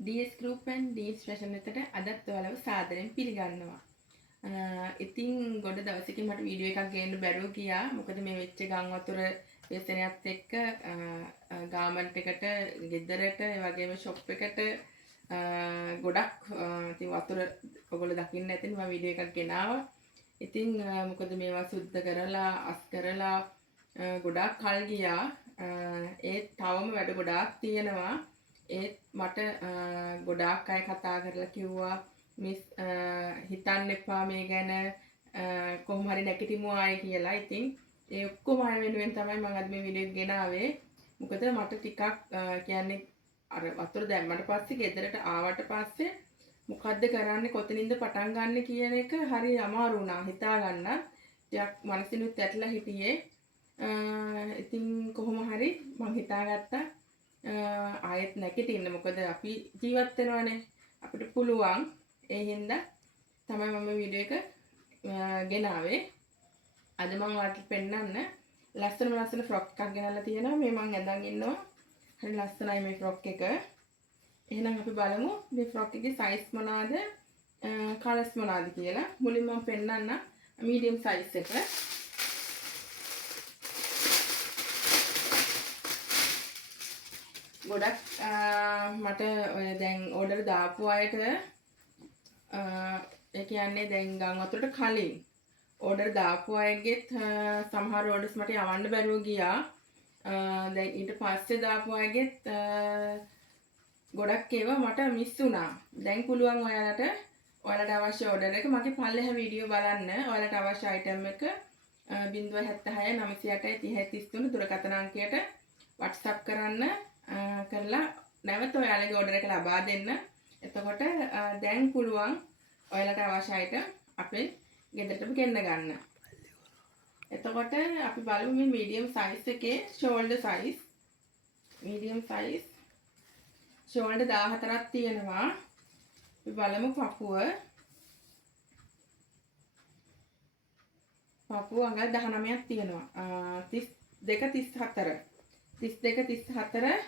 DS Group and DS Fashion එකට අදත් ඔයාලව සාදරයෙන් පිළිගන්නවා. ඉතින් ගොඩ දවසකින් මට වීඩියෝ එකක් ගේන්න බැරුව ගියා. මොකද මේ වෙච්ච ගම් වතුර ව්‍යසනයත් එක්ක ගාමන්ට් එකට, ගෙදරට, ඒ වගේම ෂොප් එකට ගොඩක් ඉතින් වතුර ඔයගොල්ලෝ දකින්න ඇතින් මම වීඩියෝ එකක් ගෙනාවා. ඉතින් මොකද මේවා සුද්ධ කරලා, අස් කරලා ගොඩාක් කල් ගියා. ඒත් තවම වැඩ ගොඩාක් තියෙනවා. ඒත් මට ගොඩාක් අය කතා කරලා කිව්වා මිස් හිතන්න එපා මේ ගැන කොහොම හරි නැගිටිමු ආයේ කියලා. ඉතින් ඒ ඔක්කොම අය වෙනුවෙන් තමයි මම අද මේ වීඩියෝ එක ගෙනාවේ. මොකද මට ටිකක් කියන්නේ අර වතුර දැම්මට පස්සේ ගෙදරට ආවට පස්සේ මොකද්ද කරන්නේ කොතනින්ද පටන් ගන්න කියන එක හරි අමාරු වුණා හිතා ගන්න. ටිකක් මනසිනුත් ඇටලා හිටියේ. ඉතින් කොහොම හරි මම හිතාගත්තා ආයෙත් නැගිටින්න. මොකද අපි ජීවත් වෙනවානේ, අපිට පුළුවන්. ඒ හින්දා තමයි මම වීඩියෝ එක ගෙනාවේ. අද මම ඔයාලට පෙන්නන්න ලස්සන ෆ්‍රොක් එකක් ගෙනල්ලා තියෙනවා. මේ මම ඇඳන් ඉන්නවා. හරි ලස්සනයි මේ ෆ්‍රොක් එක. එහෙනම් අපි බලමු මේ ෆ්‍රොක් එකේ සයිස් මොනවාද, කලර්ස් මොනවාද කියලා. මුලින්ම මම පෙන්නන්න මීඩියම් සයිස් එක. ගොඩක් මට ඔය දැන් ඕඩර් දාපු අයට ඒ කියන්නේ දැන් ගම් වතුරට කලින් ඕඩර් දාපු අයගෙත් සමහර ඕඩර්ස් මට යවන්න බැරුව ගියා. දැන් ඊට පස්සේ දාපු අයගෙත් ගොඩක් ඒවා මට මිස් වුණා. දැන් පුළුවන් ඔයාලට අවශ්‍ය ඕඩර් එක මගේ පල්ලෙහා වීඩියෝ බලන්න. ඔයාලට අවශ්‍ය අයිටම් එක 076 908 30 33 දුරකථන අංකයට WhatsApp කරන්න. කරලා නැවත ඔයාලගේ ඕඩර් එක ලබා දෙන්න. එතකොට දැන් පුළුවන් ඔයාලට අවශ්‍ය අයිටම් අපේ ගෙදරටම ගෙන්න ගන්න. එතකොට අපි බලමු මේ මීඩියම් සයිස් එකේ shoulder size. Medium size shoulder 14ක් තියෙනවා. අපි බලමු පපුව. පපුව අඟල් 19ක් තියෙනවා. 32 34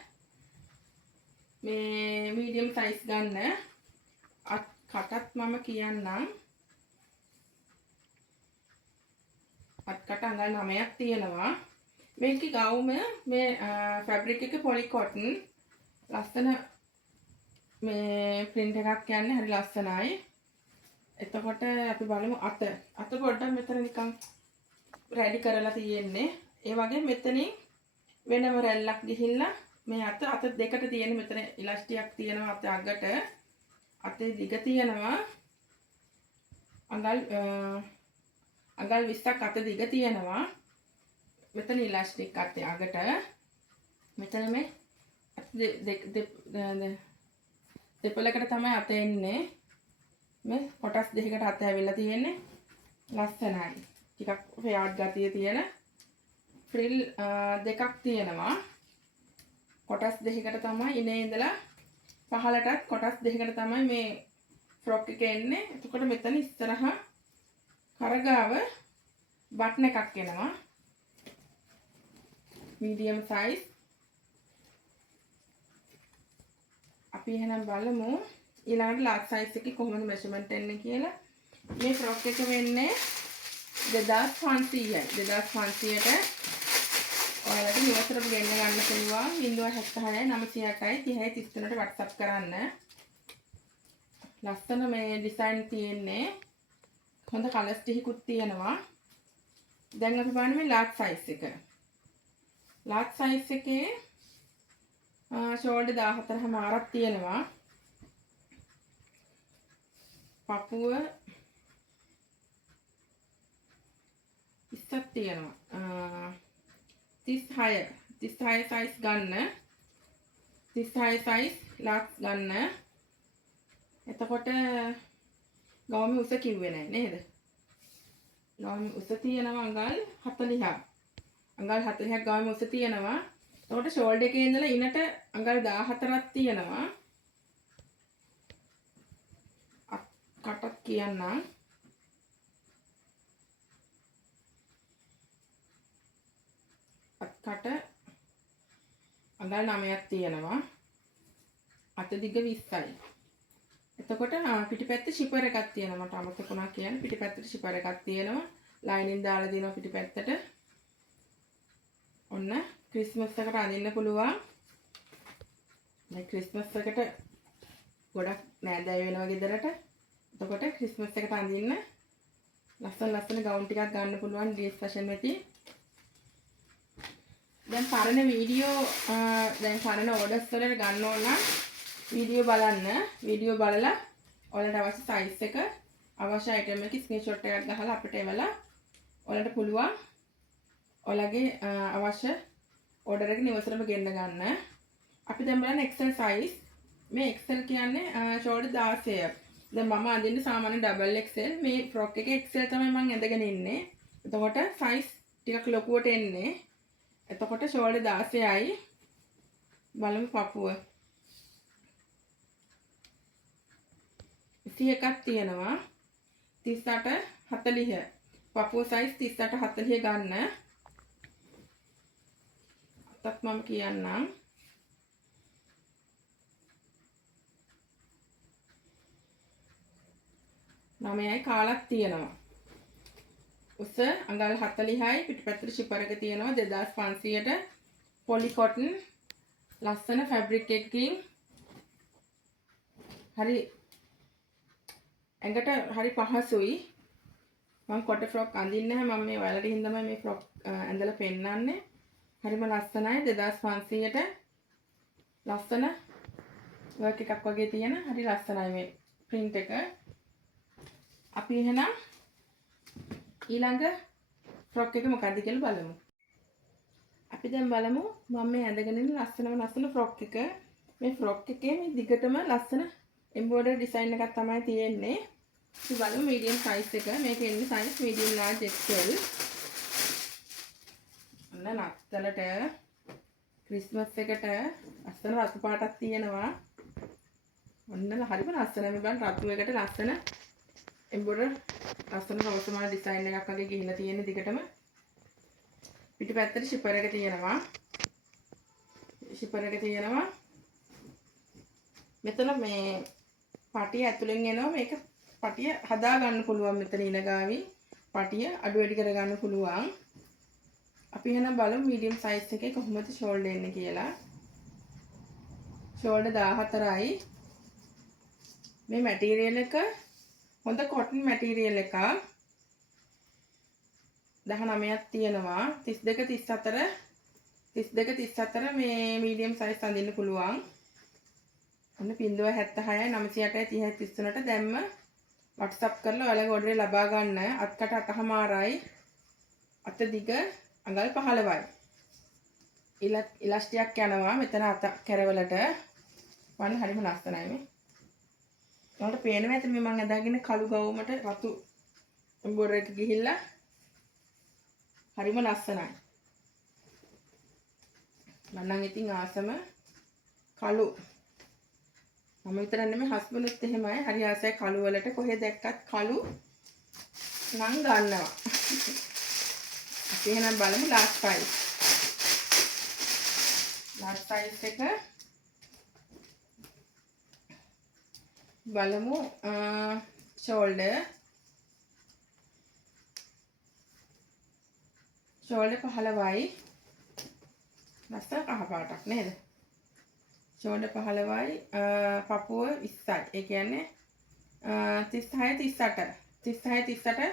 මේ මීඩියම් සයිස් ගන්න. කටත් මම කියන්නම්. අත්කට අඟල් 9ක් තියෙනවා. මේකේ ගවුම මේ ෆැබ්‍රික් එක පොලි කොටන්. ලස්සන මේ print එකක් යන්නේ හරි ලස්සනයි. එතකොට අපි බලමු අත පොඩ්ඩක් මෙතන නිකන් රෙඩි කරලා තියෙන්නේ. ඒ වගේ මෙතනින් වෙනම රැල්ලක් ගිහිල්ලා මේ අත දෙකට තියෙන මෙතන ඉලාස්ටික් තියෙනවා අත අගට. අතේ දිග තියෙනවා අඟල් 20ක් අත දිග තියෙනවා. මෙතන ඉලාස්ටික් අතේ අගට. මෙතන මේ දෙපලකට තමයි අත එන්නේ. මේ කොටස් දෙකකට අත ඇවිල්ලා තියෙන්නේ. ලස්සනයි. ටිකක් ෆෙයාඩ් ගතිය තියෙන ෆ්‍රිල් දෙකක් තියෙනවා. කොටස් දෙකකට තමයි ඉනේ ඉඳලා පහලටත් කොටස් දෙකකට තමයි මේ ෆ්‍රොක් එක එන්නේ. එතකොට මෙතන ඉස්සරහා කරගාව බටන් එකක් එනවා. Medium size. අපි එහෙනම් බලමු ඊළඟට ලාර්ජ් සයිස් එකේ කොහොමද මෙෂර්මන්ට් එන්නේ කියලා. මේ ෆ්‍රොක් එක වෙන්නේ 2500යි. 2500ට ඔයාලට නිවසට ගෙන්න ගන්න පුළුවන්. 076 908 30 33ට WhatsApp කරන්න. ලස්සන මේ ඩිසයින් තියෙන්නේ. හොඳ කලර්ස් ටිකකුත් තියෙනවා. දැන් අපි බලමු මේ ලාර්ජ් සයිස් එක. ලාර්ජ් සයිස් එකේ ෂෝල්ඩර් 14මාරක් තියෙනවා. පපුව 20ක් තියෙනවා. 36 සයිස් ගන්න. 36 සයිස් ලාර්ජ් ගන්න. එතකොට ගවුමේ උස කිව්වේ නැහැ නේද? ගවුමේ උස තියෙනවා අඟල් 40ක්. අඟල් 40ක් ගවුමේ උස තියෙනවා. එතකොට ෂෝල්ඩර් එකේ ඉඳලා ඉනට අඟල් 14ක් තියෙනවා. කටත් කියන්නම්. අත්කට අඟල් 9ක් තියෙනවා. අත දිග 20යි. එතකොට පිටිපැත්තේ ෂිපර් එකක් තියෙනවා. මට අමතක වුණා කියන්න. පිටිපැත්තේ ෂිපර් එකක් තියෙනවා. ලයිනින් දාලා දෙනවා පිටිපැත්තට. ඔන්න ක්‍රිස්මස් එකට අඳින්න පුළුවන්. මේ ක්‍රිස්මස් එකට ගොඩක් නෑදෑය වෙනවා ගෙදරට. එතකොට ක්‍රිස්මස් එකට අඳින්න ලස්සන ගවුන් ටිකක් ගන්න පුළුවන් DS ෆැෂන් එකේ. දැන් පරණ ඕඩර්ස් වල ගන්න ඕන නම් වීඩියෝ බලන්න. වීඩියෝ බලලා ඔයාලට අවශ්‍ය සයිස් එක අවශ්‍ය අයිටම් එකේ ස්ක්‍රීන්ෂොට් එකක් ගහලා අපිට එවලා ඔයාලට පුළුවන් ඔයාලගේ අවශ්‍ය ඕඩර් එක නිවසේම ගෙන්න ගන්න. අපි දැන් බලන්න XL size. මේ XL කියන්නේ ෂෝල්ඩර් 16ක්. දැන් මම අඳින්නේ සාමාන්‍ය double XL. මේ ෆ්‍රොක් එකේ XL තමයි මම ඇඳගෙන ඉන්නේ. එතකොට size ටිකක් ලොකුවට එන්නේ. එතකොට ෂෝල්ඩර් 16යි. බලමු පපුව. 21ක් තියෙනවා. 38 40. පපුව size 38 40 ගන්න. අතත් මම කියන්නම්. 9යි කාලක් තියෙනවා. උස අඟල් 40යි පිටිපැත්තට ෂිපර් එක තියෙනවා 2500ට පොලි කොටන් ලස්සන ෆැබ්‍රික් එකකින් හරි ඇඟට හරි පහසුයි. මම කොට ෆ්‍රොක් අඳින්නේ නැහැ. මම මේ ඔයාලට හින්දාම මේ ෆ්‍රොක් ඇඳලා පෙන්නන්නේ. හරිම ලස්සනයි 2500ට ලස්සන වර්ක් එකක් වගේ තියෙන හරි ලස්සනයි මේ print එක. අපි එහෙනම් ඊළඟ ෆ්‍රොක් එක මොකක්ද කියලා බලමු. අපි දැන් බලමු මම මේ ඇඳගෙන ඉන්න ලස්සන ෆ්‍රොක් එක. මේ ෆ්‍රොක් එකේ මේ දිගටම ලස්සන එම්බ්‍රොයිඩරි ඩිසයින් එකක් තමයි තියෙන්නේ. අපි බලමු මීඩියම් සයිස් එක. මේකේ ඉන්නේ සයිස් මීඩියම් ලාර්ජ් XL. අන්න නත්තලට ක්‍රිස්මස් එකට ලස්සන රතු පාටක් තියෙනවා. ඔන්න හරිම ලස්සනයි. මේ බලන්න රතු එකට ලස්සන එම්බ්‍රොයිඩර් ලස්සන රෝසමාල ඩිසයින් එකක් වගේ ගිහිල්ලා තියෙන දිගටම පිටිපැත්තට ෂිපර් එක තියෙනවා. මෙතන මේ පටිය ඇතුලෙන් එනවා. මේක පටිය හදා ගන්න පුළුවන්. මෙතන ඉලගාවි පටිය අඩු වැඩි කර ගන්න පුළුවන්. අපි එහෙනම් බලමු මීඩියම් සයිස් එකේ කොහොමද ෂෝල්ඩර් එන්නේ කියලා. ෂෝල්ඩර් 14යි. මේ මැටීරියල් එක හොඳ කොටන් මැටීරියල් එකක්. 19ක් තියෙනවා. 32 මේ මීඩියම් සයිස් අඳින්න පුළුවන්. ඔන්න 076යි 908යි 30යි 33ට දැම්ම WhatsApp කරලා ඔයාලගේ ඕඩරේ ලබා ගන්න. අත්කට 8මාරයි. අත දිග අඟල් 15යි. ඉලාස්ටියක් යනවා මෙතන අත කැරවලට. වන්න හරිම ලස්සනයි මේ. ඔයාලට පේනවා ඇති මේ මම අදාගෙන කළු ගවුමට රතු එම්බ්‍රොයිඩරි එක ගිහිල්ලා හරිම ලස්සනයි. මම නම් ඉතින් ආසම කළු මම විතර නෙමෙයි හස්බන්ඩ්ත් එහෙමයි. හරි ආසයි කළු වලට. කොහෙ දැක්කත් කළු නම් ගන්නවා. අපි එහෙනම් බලමු ලාස්ට් සයිස්. ලාස්ට් සයිස් එක බලමු. ෂෝල්ඩර් 15යි. ලස්සන කහ පාටක් නේද? ෂෝල්ඩර් 15යි. පපුව 20යි. ඒ කියන්නේ 36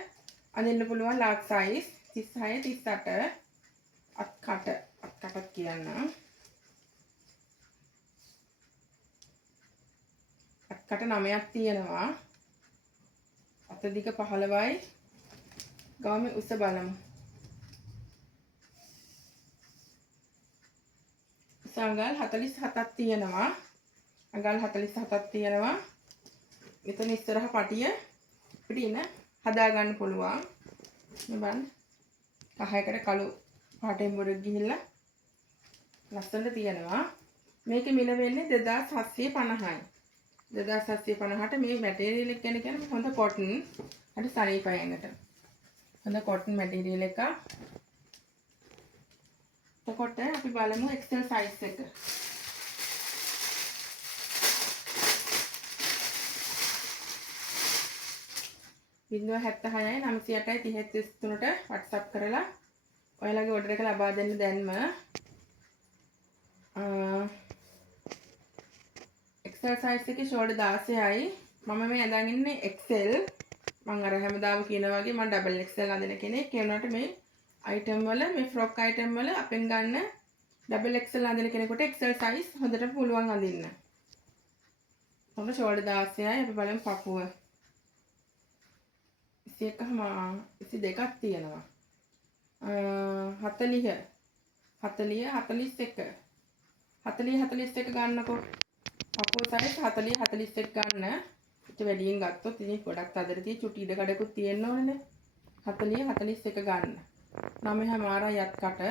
අඳින්න පුළුවන් ලාර්ජ් සයිස්. 36 අත්කටක් කියන්න. අත්කට 9ක් තියෙනවා. අත දිග 15යි. ගාමේ උස බලමු. අඟල් 47ක් තියෙනවා. මෙතන ඉස්සරහ පටිය පිටින් හදා ගන්න පුළුවන්. මේ බලන්න. කහයකට කළු පාට එම්බ්‍රොයිඩරි ගිහිල්ලා ලස්සනට තියෙනවා. මේකේ මිල වෙන්නේ 2750යි. 2750ට මේ මැටීරියල් එක කියන්නේ හොඳ කොටන්. හරි සනීපයි ඇඟට. හොඳ කොටන් මැටීරියල් එක. එතකොට අපි බලමු XL size එක. 076යි 908යි 3033ට WhatsApp කරලා ඔයාලගේ order එක ලබා දෙන්න දැන්ම. XL size එකේ shoulder 16යි. මම මේ අඳන් ඉන්නේ XL. මම අර හැමදාම කියන වගේ මම double XL අඳින කෙනෙක්. ඒ වුණාට මේ item වල මේ frock item වල අපෙන් ගන්න double XL අඳින කෙනෙකුට XL size හොඳට පුළුවන් අඳින්න. මොකද shoulder 16යි අපි බලමු පපුව. 22ක් තියෙනවා. 40 41 ගන්නකො. පපුව size 40 41 ගන්න. ඊට වැඩියෙන් ගත්තොත් ඉතින් ගොඩක් අදට තියෙ චුටි ඉඩ කඩකුත් තියෙන්න ඕනේනේ. 40 41 ගන්න. 9මාරයි යත්කට.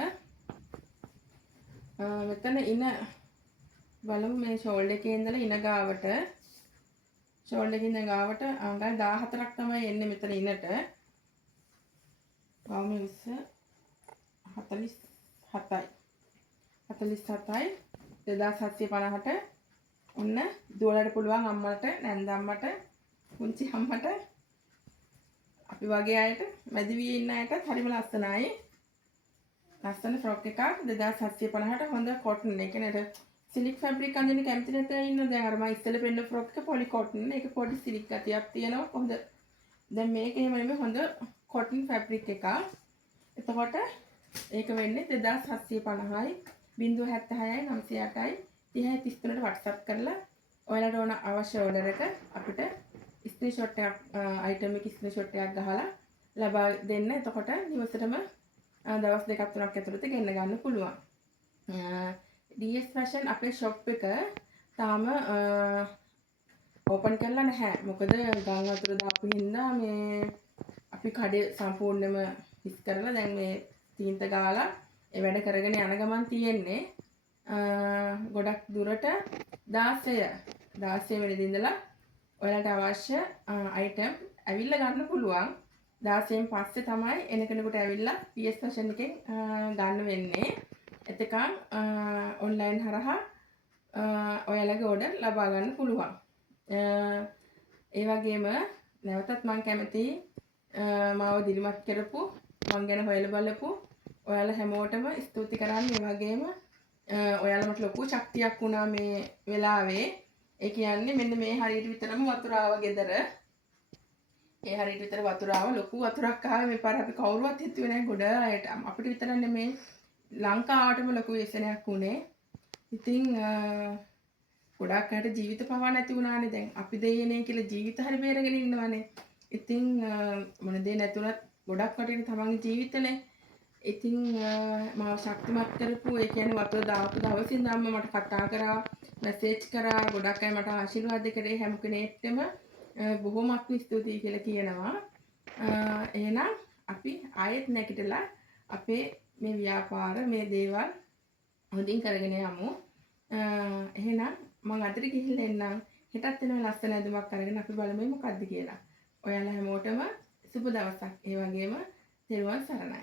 මෙතන ඉන බලමු මේ shoulder එකේ ඉඳලා ඉන ගාවට shoulder එකේ ඉඳන් ගාවට අංගල් 14ක් තමයි එන්නේ මෙතන ඉනට. වවුමේ උස්ස 47යි. 2750ට ඔන්න දුවලට පුළුවන් අම්මලට නැන්ද අම්මට පුංචි අම්මට අපි වගේ අයට මැදිවියේ ඉන්න අයටත් හරිම ලස්සනයි. ලස්සන ෆ්‍රොක් එකක් 2750ට හොඳ කොටන්. ඒ කියන්නේ සිලික් ෆැබ්‍රික් අඳින්න කැමති නැත ඉන්න දැන් අර මම ඉස්සෙල්ලා පෙන්න ෆ්‍රොක් එක පොලි කොටන්. ඒක පොඩි සිලික් ගතියක් තියෙනවා. හොඳ. දැන් මේක එහෙම නෙමෙයි හොඳ කොටන් ෆැබ්‍රික් එකක්. එතකොට ඒක වෙන්නේ 2750යි 076යි 908යි 30යි 33ට WhatsApp කරලා ඔයාලට ඕන අවශ්‍ය order එක අපිට ස්ක්‍රීන්ෂොට් එකක් item එක ස්ක්‍රීන්ෂොට් එකක් ගහලා ලබා දෙන්න. එතකොට නිවසටම දවස් දෙකක් තුනක් ඇතුළත ගෙන්න ගන්න පුළුවන්. DS fashion අපේ shop එක තාම ඕපන් කරලා නැහැ. මොකද ගම් වතුර දාපු හින්දා මේ අපි කඩේ සම්පූර්ණයෙන්ම හිස් කරලා දැන් මේ තීන්ත ගාලා ඒ වැඩ කරගෙන යන ගමන් තියෙන්නේ. ගොඩක් දුරට 16 වෙනිදා ඉඳලා ඔයාලට අවශ්‍ය item ඇවිල්ලා ගන්න පුළුවන්. 16න් පස්සේ තමයි එන කෙනෙකුට ඇවිල්ලා DS fashion එකෙන් ගන්න වෙන්නේ. එතකන් ඔන්ලයින් හරහා ඔයාලගේ order ලබා ගන්න පුළුවන්. ඒ වගේම නැවතත් මම කැමතියි මාව දිරිමත් කරපු මං ගැන හොයලා බලපු ඔයාලා හැමෝටම ස්තුති කරන්න. ඒ වගේම ඔයාලා මට ලොකු ශක්තියක් වුණා මේ වෙලාවේ. ඒ කියන්නේ මෙන්න මේ හරියට විතරම වතුර ආව ගෙදර. ඒ හරියට විතර වතුර ආව ලොකු වතුරක් ආවේ මේ පාර අපි කවුරුවත් හිතුවේ නැහැ ගොඩ අයට. අපිට විතර නෙමේ ලංකාවටම ලොකු ව්‍යසනයක් වුණේ. ඉතින් ගොඩක් අයට ජීවිත පවා නැති වුණානේ. දැන් අපි දෙයනේ කියලා ජීවිත හරි බේරගෙන ඉන්නවනේ. ඉතින් මොන දේ නැතුණත් ගොඩක් වටින තමන්ගේ ජීවිතනේ. ඉතින් මාව ශක්තිමත් කරපු ඒ කියන්නේ වතුර දාපු දවසේ ඉඳන්ම මට කතා කරා මැසේජ් කරා ගොඩක් අය මට ආශිර්වාද කරේ. හැම කෙනෙක්ටම බොහොමත්ම ස්තුතියි කියලා කියනවා. එහෙනම් අපි ආයෙත් නැගිටලා අපේ මේ ව්‍යාපාර මේ දේවල් හොඳින් කරගෙන යමු. එහෙනම් මම අතට ගිහිල්ලා එන්නම්. හෙටත් එනවා ලස්සන ඇඳුමක් අරගෙන අපි බලමු මොකද්ද කියලා. ඔයාලා හැමෝටම සුබ දවසක්. ඒ වගේම තෙරුවන් සරණයි.